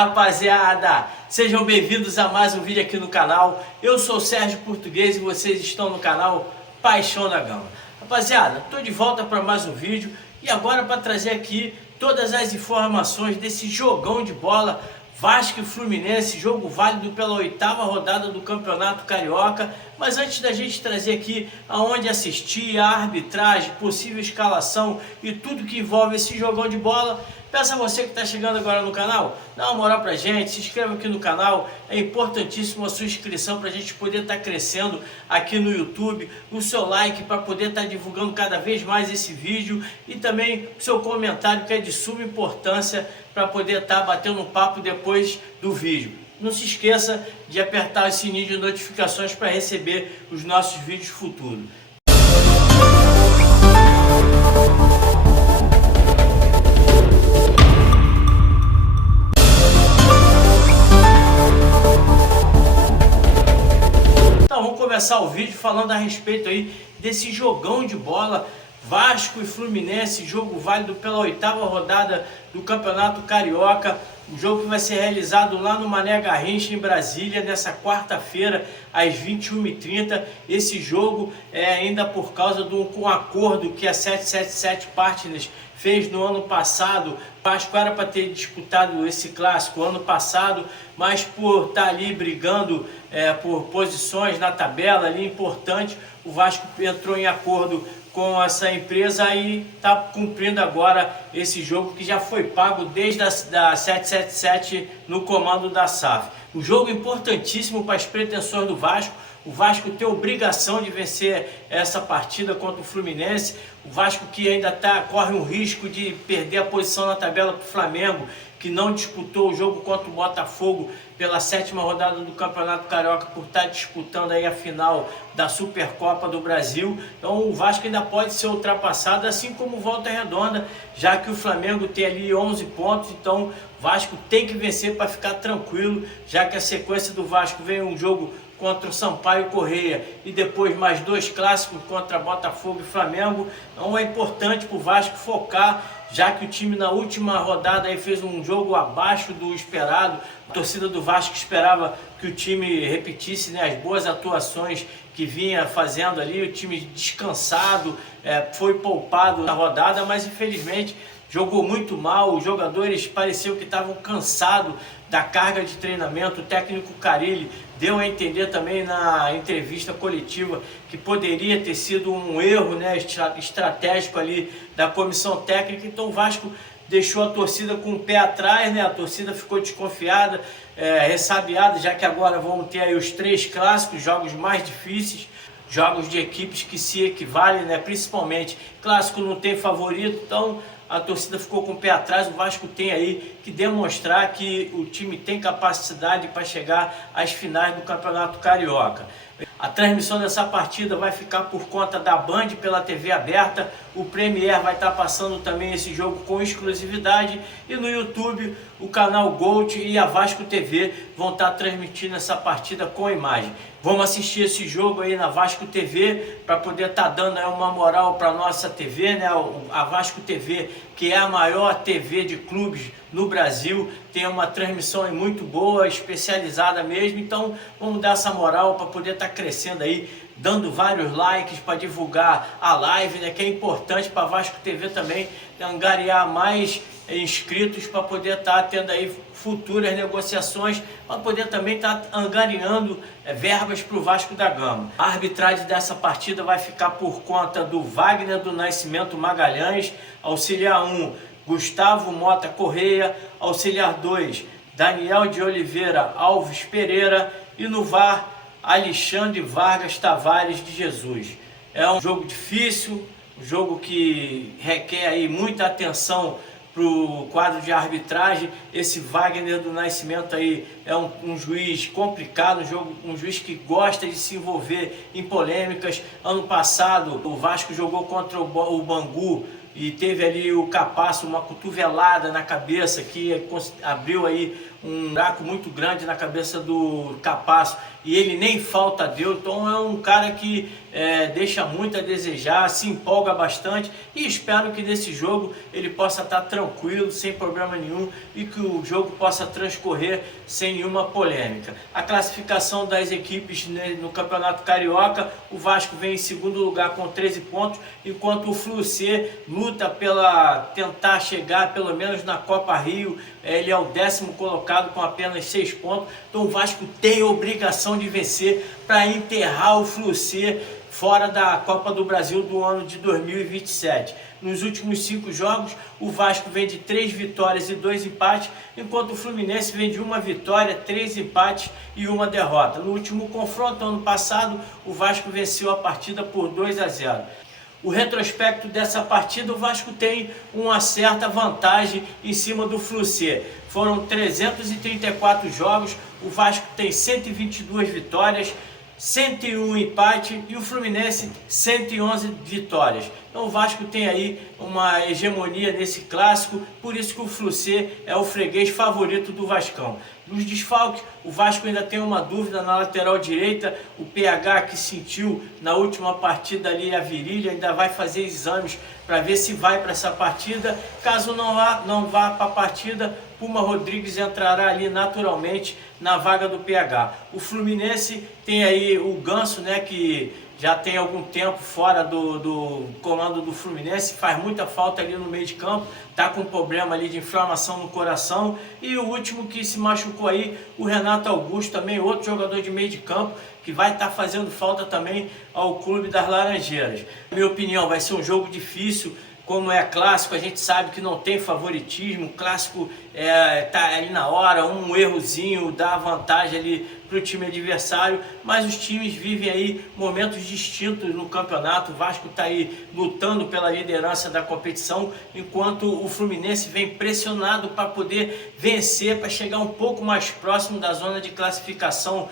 Rapaziada, sejam bem-vindos a mais um vídeo aqui no canal. Eu sou o Sérgio Português e vocês estão no canal Paixão da Gama. Rapaziada, estou de volta para mais um vídeo e agora para trazer aqui todas as informações desse jogão de bola Vasco e Fluminense, jogo válido pela 8ª rodada do Campeonato Carioca. Mas antes da gente trazer aqui aonde assistir, a arbitragem, possível escalação e tudo que envolve esse jogão de bola, peço a você que está chegando agora no canal, dá uma moral pra gente, se inscreva aqui no canal, é importantíssimo a sua inscrição para a gente poder estar crescendo aqui no YouTube, o seu like para poder estar divulgando cada vez mais esse vídeo e também o seu comentário, que é de suma importância para poder estar batendo um papo depois do vídeo. Não se esqueça de apertar o sininho de notificações para receber os nossos vídeos futuros. Então vamos começar o vídeo falando a respeito aí desse jogão de bola Vasco e Fluminense, jogo válido pela 8ª rodada do Campeonato Carioca. O jogo que vai ser realizado lá no Mané Garrincha, em Brasília, nessa quarta-feira, às 21h30. Esse jogo é ainda por causa de um acordo que a 777 Partners fez no ano passado. O Vasco era para ter disputado esse clássico ano passado, mas por estar ali brigando por posições na tabela ali importante, o Vasco entrou em acordo com essa empresa e está cumprindo agora esse jogo que já foi pago desde a 777 no comando da SAF. Um jogo importantíssimo para as pretensões do Vasco. O Vasco tem obrigação de vencer essa partida contra o Fluminense. O Vasco que ainda corre um risco de perder a posição na tabela para o Flamengo, que não disputou o jogo contra o Botafogo pela 7ª rodada do Campeonato Carioca, por estar disputando aí a final da Supercopa do Brasil. Então o Vasco ainda pode ser ultrapassado, assim como o Volta Redonda, já que o Flamengo tem ali 11 pontos. Então o Vasco tem que vencer para ficar tranquilo, já que a sequência do Vasco vem um jogo contra o Sampaio Corrêa e depois mais 2 clássicos contra Botafogo e Flamengo. Então é importante para o Vasco focar, já que o time na última rodada aí fez um jogo abaixo do esperado. A torcida do Vasco esperava que o time repetisse, né, as boas atuações que vinha fazendo ali. O time descansado, foi poupado na rodada, mas infelizmente jogou muito mal. Os jogadores pareciam que estavam cansados da carga de treinamento. O técnico Carille deu a entender também na entrevista coletiva que poderia ter sido um erro, né, estratégico ali da comissão técnica. Então o Vasco deixou a torcida com o pé atrás, né? A torcida ficou desconfiada, ressabiada, já que agora vão ter aí os 3 clássicos, jogos mais difíceis, jogos de equipes que se equivalem, né? Principalmente, clássico não tem favorito, então a torcida ficou com o pé atrás. O Vasco tem aí que demonstrar que o time tem capacidade para chegar às finais do Campeonato Carioca. A transmissão dessa partida vai ficar por conta da Band pela TV aberta. O Premier vai estar passando também esse jogo com exclusividade. E no YouTube, o canal Gold e a Vasco TV vão estar transmitindo essa partida com imagem. Vamos assistir esse jogo aí na Vasco TV para poder estar dando aí uma moral para a nossa TV, né? A Vasco TV, que é a maior TV de clubes no Brasil, tem uma transmissão aí muito boa, especializada mesmo. Então vamos dar essa moral para poder estar crescendo aí, dando vários likes para divulgar a live, né, que é importante para a Vasco TV também angariar mais inscritos, para poder estar tendo aí futuras negociações, para poder também estar angariando verbas para o Vasco da Gama. A arbitragem dessa partida vai ficar por conta do Wagner do Nascimento Magalhães, auxiliar 1, Gustavo Mota Correia, auxiliar 2, Daniel de Oliveira Alves Pereira e no VAR, Alexandre Vargas Tavares de Jesus. É um jogo difícil, um jogo que requer aí muita atenção para o quadro de arbitragem. Esse Wagner do Nascimento aí é um juiz complicado, um juiz que gosta de se envolver em polêmicas. Ano passado o Vasco jogou contra o Bangu e teve ali o Capasso, uma cotovelada na cabeça que abriu aí um buraco muito grande na cabeça do Capasso, e ele nem falta deu. Então é um cara que deixa muito a desejar, se empolga bastante, e espero que nesse jogo ele possa estar tranquilo, sem problema nenhum, e que o jogo possa transcorrer sem nenhuma polêmica. A classificação das equipes no Campeonato Carioca: o Vasco vem em segundo lugar com 13 pontos, enquanto o Flu-C luta pela tentar chegar pelo menos na Copa Rio. Ele é o 10º colocado com apenas 6 pontos. Então o Vasco tem a obrigação de vencer para enterrar o Flu-C fora da Copa do Brasil do ano de 2027. Nos últimos 5 jogos, o Vasco vem de 3 vitórias e 2 empates, enquanto o Fluminense vem de 1 vitória, 3 empates e 1 derrota. No último confronto, ano passado, o Vasco venceu a partida por 2-0. O retrospecto dessa partida: o Vasco tem uma certa vantagem em cima do Flu-C. Foram 334 jogos, o Vasco tem 122 vitórias, 101 empate, e o Fluminense 111 vitórias. Então o Vasco tem aí uma hegemonia nesse clássico, por isso que o Flu-C é o freguês favorito do Vascão. Nos desfalques, o Vasco ainda tem uma dúvida na lateral direita: o PH, que sentiu na última partida ali a virilha, ainda vai fazer exames para ver se vai para essa partida. Caso não vá para a partida, Puma Rodrigues entrará ali naturalmente na vaga do PH. O Fluminense tem aí o Ganso, né, que já tem algum tempo fora do comando do Fluminense, faz muita falta ali no meio de campo, tá com problema ali de inflamação no coração. E o último que se machucou aí, o Renato Augusto, também outro jogador de meio de campo, que vai estar fazendo falta também ao Clube das Laranjeiras. Na minha opinião, vai ser um jogo difícil. Como é clássico, a gente sabe que não tem favoritismo. O clássico tá ali na hora, um errozinho dá vantagem ali para o time adversário, mas os times vivem aí momentos distintos no campeonato. O Vasco está aí lutando pela liderança da competição, enquanto o Fluminense vem pressionado para poder vencer, para chegar um pouco mais próximo da zona de classificação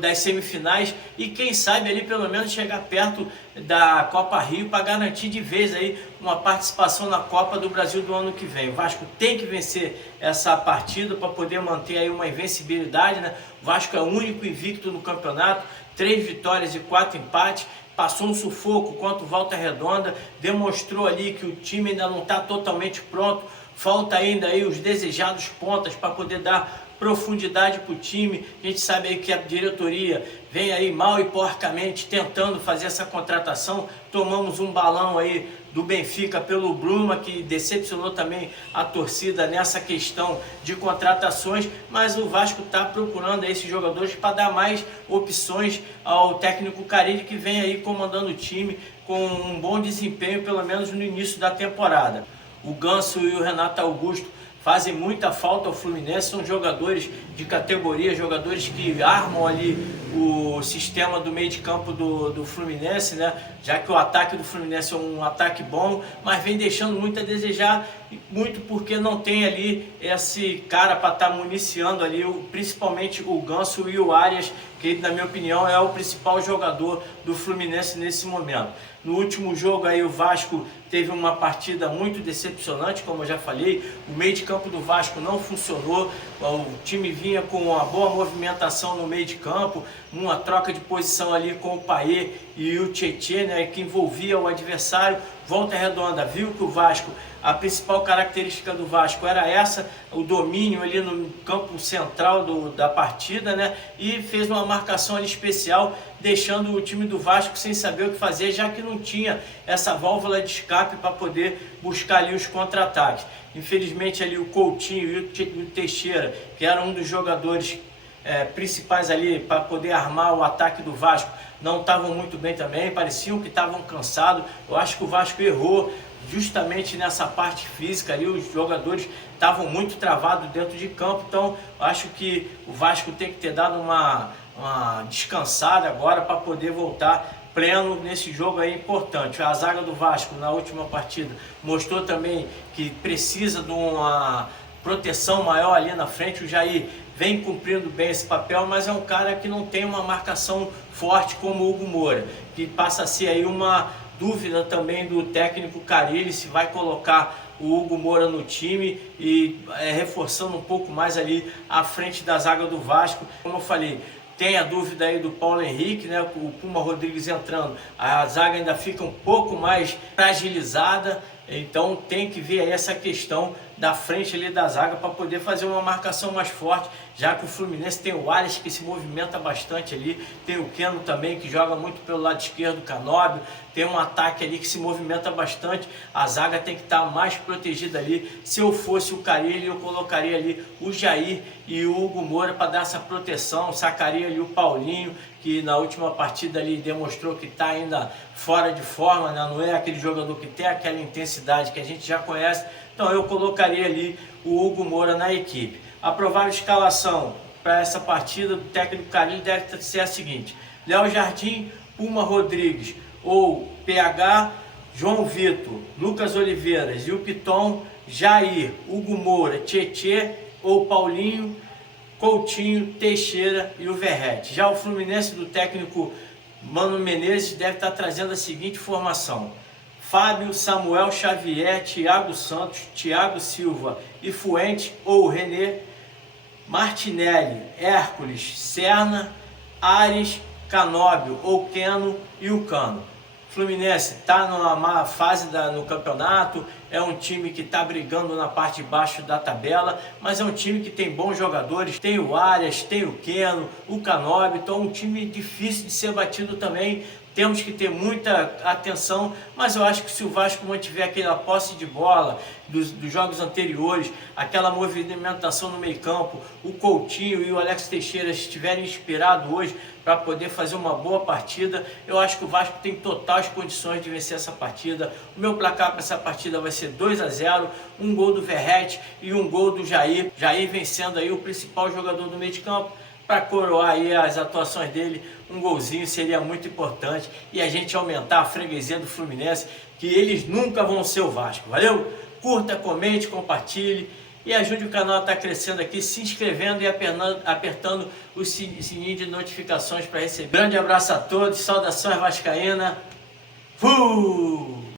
das semifinais, e quem sabe ali pelo menos chegar perto da Copa Rio para garantir de vez aí uma participação na Copa do Brasil do ano que vem. O Vasco tem que vencer essa partida para poder manter aí uma invencibilidade, né? O Vasco é o único invicto no campeonato, 3 vitórias e 4 empates. Passou um sufoco contra o Volta Redonda, demonstrou ali que o time ainda não está totalmente pronto, falta ainda aí os desejados pontas para poder dar profundidade para o time. A gente sabe aí que a diretoria vem aí mal e porcamente tentando fazer essa contratação. Tomamos um balão aí do Benfica pelo Bruma, que decepcionou também a torcida nessa questão de contratações, mas o Vasco está procurando esses jogadores para dar mais opções ao técnico Carille, que vem aí comandando o time com um bom desempenho, pelo menos no início da temporada. O Ganso e o Renato Augusto fazem muita falta ao Fluminense, são jogadores de categoria, jogadores que armam ali o sistema do meio de campo do Fluminense, né? Já que o ataque do Fluminense é um ataque bom, mas vem deixando muito a desejar, muito porque não tem ali esse cara para estar municiando ali, principalmente o Ganso e o Arias, que na minha opinião é o principal jogador do Fluminense nesse momento. No último jogo aí o Vasco teve uma partida muito decepcionante, como eu já falei. O meio de campo do Vasco não funcionou, o time vinha com uma boa movimentação no meio de campo, uma troca de posição ali com o Paê e o Tietê, né, que envolvia o adversário. Volta Redonda viu que o Vasco, a principal característica do Vasco era essa, o domínio ali no campo central da partida, né? E fez uma marcação ali especial, deixando o time do Vasco sem saber o que fazer, já que não tinha essa válvula de escape para poder buscar ali os contra-ataques. Infelizmente ali o Coutinho e o Teixeira, que era um dos jogadores principais ali para poder armar o ataque do Vasco, não estavam muito bem também, pareciam que estavam cansados. Eu acho que o Vasco errou justamente nessa parte física ali, os jogadores estavam muito travados dentro de campo. Então eu acho que o Vasco tem que ter dado uma descansada agora para poder voltar pleno nesse jogo aí importante. A zaga do Vasco na última partida mostrou também que precisa de uma proteção maior ali na frente. O Jair vem cumprindo bem esse papel, mas é um cara que não tem uma marcação forte como o Hugo Moura, que passa a ser aí uma dúvida também do técnico Carille, se vai colocar o Hugo Moura no time e reforçando um pouco mais ali à frente da zaga do Vasco. Como eu falei, tem a dúvida aí do Paulo Henrique, né? O Puma Rodrigues entrando, a zaga ainda fica um pouco mais fragilizada, então tem que ver aí essa questão da frente ali da zaga para poder fazer uma marcação mais forte, já que o Fluminense tem o Arias que se movimenta bastante ali, tem o Keno também que joga muito pelo lado esquerdo, o Canóbio, tem um ataque ali que se movimenta bastante, a zaga tem que estar mais protegida ali. Se eu fosse o Carille, eu colocaria ali o Jair e o Hugo Moura para dar essa proteção, sacaria ali o Paulinho, que na última partida ali demonstrou que está ainda fora de forma, né? Não é aquele jogador que tem aquela intensidade que a gente já conhece, então eu colocaria ali o Hugo Moura na equipe. A provável escalação para essa partida do técnico Carille deve ser a seguinte: Léo Jardim, Puma Rodrigues ou PH, João Vitor, Lucas Oliveiras e o Piton, Jair, Hugo Moura, Tietê ou Paulinho, Coutinho, Teixeira e o Verratti. Já o Fluminense do técnico Mano Menezes deve estar trazendo a seguinte formação: Fábio, Samuel Xavier, Thiago Santos, Thiago Silva e Fuente ou René, Martinelli, Hércules, Serna, Ares, Canóbio ou Keno e o Cano. Fluminense está numa má fase no campeonato, é um time que está brigando na parte de baixo da tabela, mas é um time que tem bons jogadores, tem o Arias, tem o Keno, o Canóbio, então é um time difícil de ser batido também. Temos que ter muita atenção, mas eu acho que se o Vasco mantiver aquela posse de bola dos jogos anteriores, aquela movimentação no meio campo, o Coutinho e o Alex Teixeira estiverem inspirados hoje para poder fazer uma boa partida, eu acho que o Vasco tem totais condições de vencer essa partida. O meu placar para essa partida vai ser 2-0, um gol do Verratti e um gol do Jair. Jair vencendo aí o principal jogador do meio de campo. Para coroar aí as atuações dele, um golzinho seria muito importante e a gente aumentar a freguesia do Fluminense, que eles nunca vão ser o Vasco. Valeu? Curta, comente, compartilhe e ajude o canal a estar crescendo aqui, se inscrevendo e apertando o sininho de notificações para receber. Grande abraço a todos, saudações vascaína. Fui!